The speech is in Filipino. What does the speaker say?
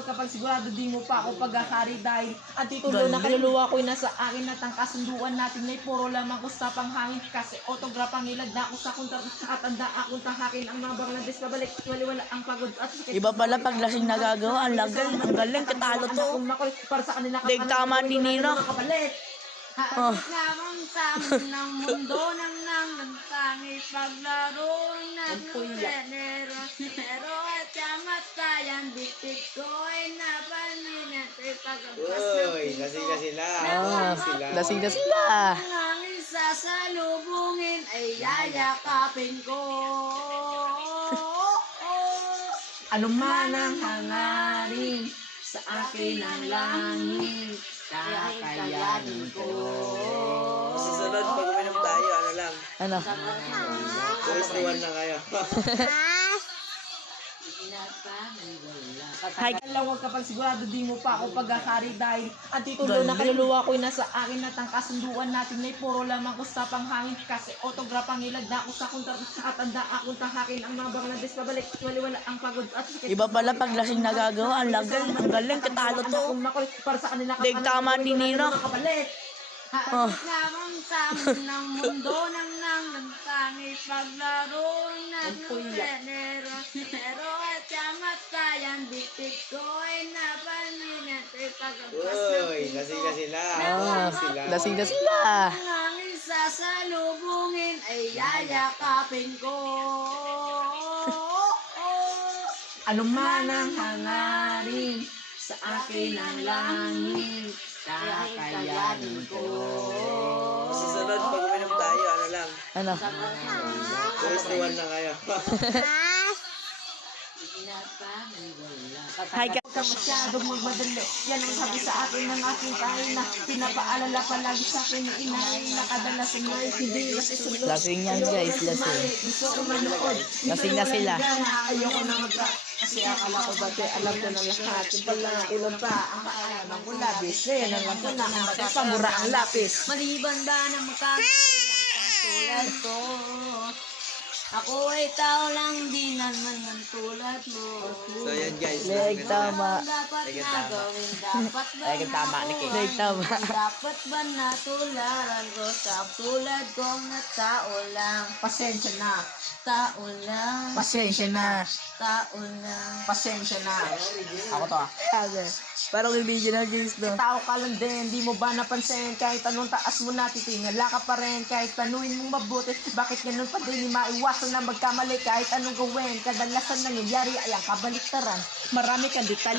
huwag kapag sigurado di mo pa ako pagkakari dahil ang titulo na kaluluwa ko'y nasa akin at ang kasunduan natin ay puro lamang usapang hangin kasi autograph ang ilad na ako sa kuntar at anda akong tahakin ang mga Bangladesh pabalik waliwala ang pagod at sakit. Iba pala pag lasing nagagawa, ang galing, katalo to. Para sa kanila Dahil tama ni Nino. Oh. Lamang sa ng mundo nang nagtangis paglaro ng tenero at kamatayan bitik ko ay napaninat ay pagkakas Uy, lasing na sila. Lasing na sila. ang isa sa lubungin ay yayakapin ko. Ano man ang hangarin sa akin ang langit, kakayanin ko. Susunod, pag uminom tayo, ano lang, Ano? 3-1 na kayo. Hi. Huwag kapag sigurado di mo pa ako pagkakari dahil ang titulo na kaluluwa ko'y nasa akin at ang kasunduan natin ay puro lamang usapang hangin kasi autograph ang ilad na ako sa kuntar at anda akong tahakin ang mga Bangladesh pabalik waliwala ang pagod at sakit. Iba pala pag lasing nagagawa, ang galing, katalo to. Para sa kanila Dahil tama ni Nino. Oh. Lamang sa ng mundo nang nagtangis paglaro ng tenero at kamatayan bitik ko ay napaninat ay pagkakas Uy, lasing na sila. Lasing na sila. ang isa sa lubungin ay yayakapin ko. Ano man ang hangarin sa akin ang langit, kakayanin ko. Susunod, pag uminom tayo, ano lang, Ano? 3-1 na kayo. Hi guys. Huwag ka masyadong magmadali. Yan ang sabi sa akin ng aking kain na pinapaalala palagi sa akin ng inay na kadalasan nga hindi kasi sunod. Lasing yan guys, lasing. Gusto ko manood. Lasing na sila. Ayoko na kasi akala ko dati alam ko na lahat. Yung pala ulan pa ang kaalaman ko labis. Ngayon alam ko na ang pamura ang lapis. Maliban ba na makakailang tulad ko? Ako ay tao lang din naman ng tulad mo. So yan guys, Leg tama. Dapat Leg na tama. gawin, dapat ba Leg tama, na Niki. Leg tama. dapat ba na tularan ko sa tulad kong na tao lang? Pasensya na. Tao lang, Pasensya na. tao lang. Pasensya na. Ako to ah. Parang original guys no. Tao ka lang din, di mo ba napansin kahit anong taas mo natitingala ka pa rin kahit tanuin mong mabuti bakit ganun pa din maiwasan na magkamali kahit anong gawin kadalasan nangyayari ay ang kabaliktaran marami kang detalye